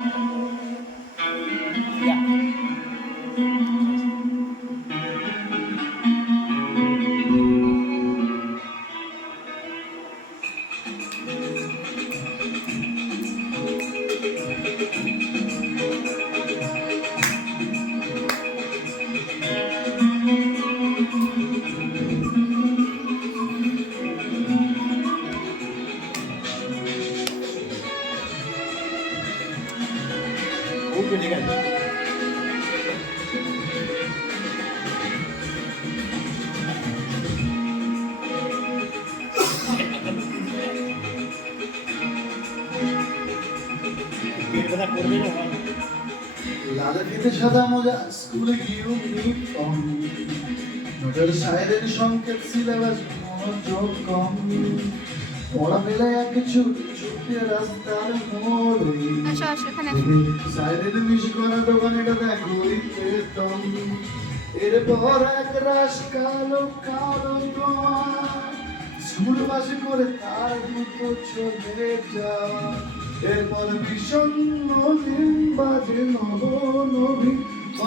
Ja. ওকে ঠিক আছে। পেট ব্যথা করবে না। লাল ফিতে সাদা মোজা স্কুলে গিয়েও ইউনিফর্ম নোটের সাইডের সংকেত সিলেবাস মনোযোগ কম পড়া মেলায় এক ছুটে রাস্তার মোড়ে সাইডের মিশ করা দোকান এটা দেখো ইতেতম এরপর এক রাস কালো কালো তোমার স্কুল বাসে করে তার দুটো চলে যাওয়া এরপর বিষণ্ণ দিন বাজে নবী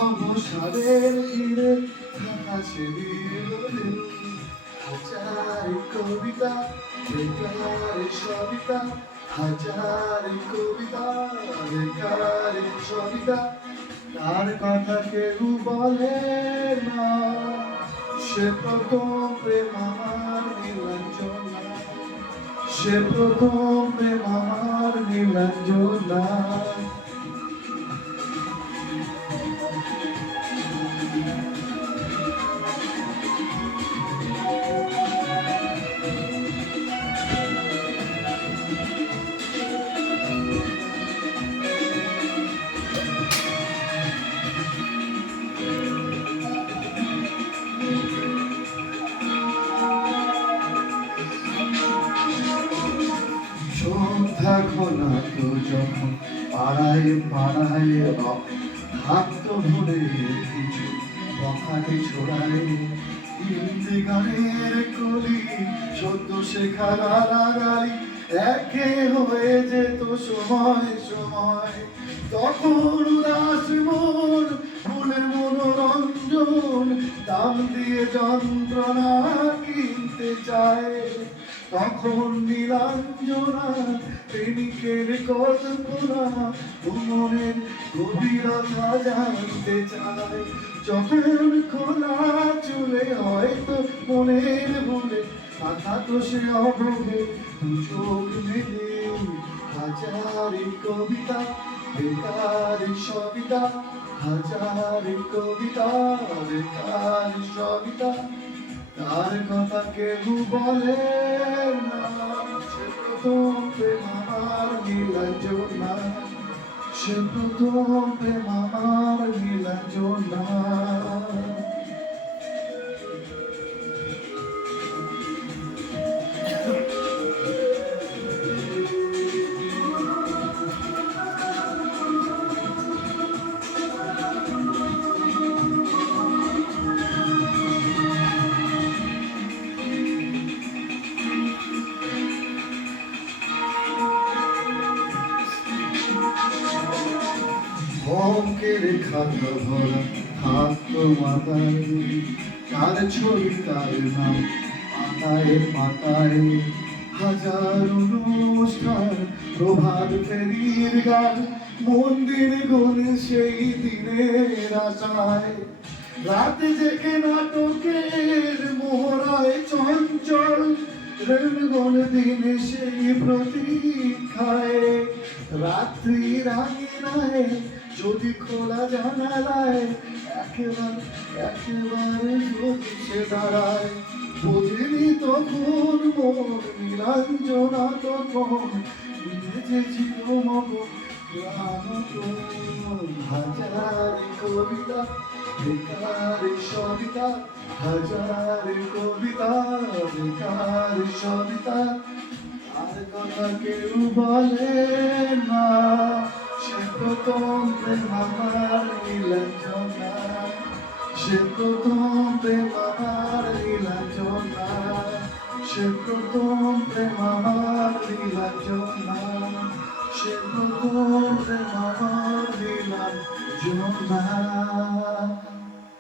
অবসাদের ঘিরে থাকা সে দীর্ঘদিন হাজার কবিতা বেকার সবিতা হাজার কবিতা বেকার সবিতা তার কথা কেউ বলে না সে প্রথম প্রেম আমার নীলাঞ্জনা সে প্রথম প্রেম আমার নীলাঞ্জনা সন্ধ্যা ঘনা তো যখন পাড়ায় পাড়ায় হাত ভরে কিছু বখানে ছড়ায় হিন্দি গানের কলি সদ্য শেখা গালাগালি একে হয়ে যেত সময় সময় তখন উদাস মন ভুলে মনোরঞ্জন দাম দিয়ে যন্ত্রণা কিনতে চায় তখন নীলাঞ্জনা প্রেমিকের কল্পনা মনের গভীরতা জানতে চায় যখন খোলা চলে হয়তো মনের ভুলে কথা তো সে অভাবে চোখ মেলে হাজার কবিতা বেকার সবিতা হাজার কবিতা বেকার সবিতা তার কথা কেউ বলে না সে প্রথম প্রেম আমার নীলাঞ্জনা সে প্রথম প্রেম আমার নীলাঞ্জনা অঙ্কের খাতা ভরা থাকত মাথায় তার ছবি তার নাম পাতায় পাতায় হাজার অনুষ্ঠান প্রভাত ফেরির গান মন্দির গনে সেই দিনের আশায় রাতে জেগে নাটকের মোহরায় চঞ্চল রেলগণ দিনে সেই প্রতীক্ষায় রাত্রির আঙিনায় যদি খোলা জানালায় একেবারে যদি সে দাঁড়ায় বুঝিনি তখন মোর নীলাঞ্জনা তখন বুঝেছিল মগন হাজার কবিতা বেকার সবিতা হাজার কবিতা বেকার সবিতা আর কথা কেউ বলে না সে প্রথম প্রেম আমার নীলাঞ্জনা সে প্রথম প্রেম আমার নীলাঞ্জনা সে প্রথম প্রেম আমার নীলাঞ্জনা সে প্রথম প্রেম আমার জোনা